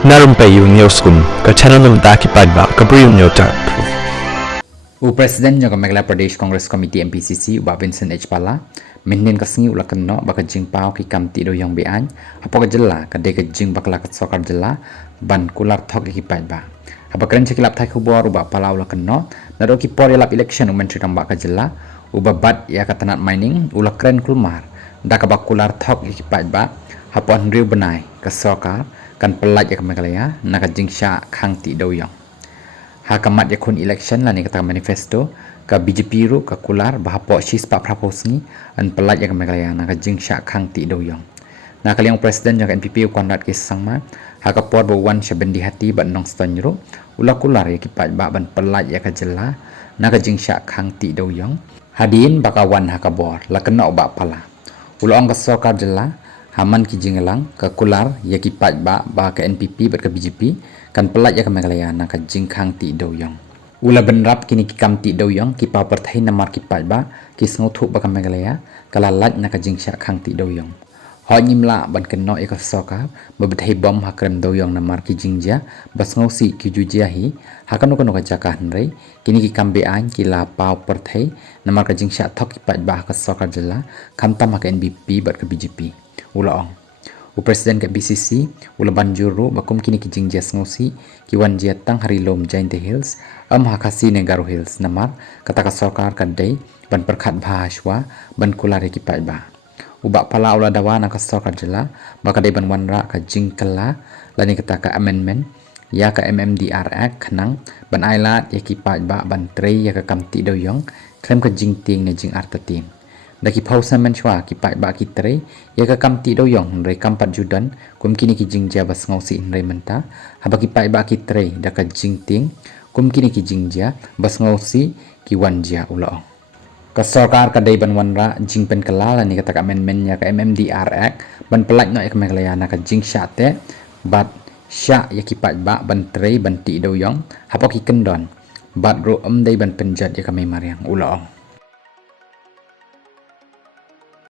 Narumpayu Newskum ka channel ng Daki Padba ka Briyo Newtar. Presiden ng Meghalaya Pradesh Congress Committee MPCC Uba Vincent H. Pala Minin kasngi ulakan no baka jing pao ki kamti do yang bean apa ka jela ka de ka jing bakla ka sokar jela ban kular thok ki Padba apa keren cekilap thai khubor uba Pala ulakan no nado ki por yalap election menteri tamba ka jela uba bat ya ka tanat mining ulak keren kulmar da ka bakular thok ki Padba hapon riu benai ka sokar kan pelat ya ka Meghalaya na ka jing sha khang ti do yang hakamat yakun election lani kata manifesto ka BJP ru ka kular bahapo shispa praposngi an pelat ya ka Meghalaya na ka jing sha khang ti do yang na kaliang presiden yang NPP konrat ke sangma haka por bawan shabendi hati ban nong stonro ula kular ya ki Padba ban pelat ya ka jela na ka jing sha khang ti do yang hadin bakawan haka bor la kena oba Pala ula ong ka sokar jela haman ki jingelang ka kular ya ki Padba ba ka NPP bat ka BJP kan pelat ya ka Meghalaya na ka jing khang ti do yang ula benrap kini ki kam ti do yang ki pa perthai namar ki Padba ki sngothuk ba ka Meghalaya kala lat na ka jing sha khang ti do yang ho nyimla ban kenno e ka soka babthai bom hakrem do yang namar ki jingja bas ngosi ki jujia hi hakano kono ka jakah nrei kini ki kambe an ki la pa perthai namar ka jing sha thok ki Padba ka soka jela khamta ma ka NPP bat ka BJP ula ong Presiden ke BCC ula banjuru bakum kini ki jingjas ngosi ki wan tang hari lom Giant Hills am hakasi Negaro Hills namar kata ka sokar kadai ban perkhat bahaswa ban kulare ki Padba uba Pala ula dawa na ka sokar jela bakadai ban wanra ka jingkala lani kata ka amendment ya ka MMDR Act khanang ban ailat ya ki Padba ban trei ya ka kamti do yong klem ka jingting ne jing artatin daki pausa menchwa ki Padba ki tre ya ka kamti do yong re kampat judan kum kini ki jingja bas ngausi re menta haba ki Padba ki tre da ka jingting kum kini ki jingja bas ngausi ki wanja ulo ka sarkar ka dai ban wanra jingpen kalala ni kata amendment ya ka MMDR Act ban pelat no ek Meghalaya na ka jing syate bat sya ya ki Padba ban tre ban ti do yong haba ki kendon bat ro dai ban penjat ya ka memariang ulo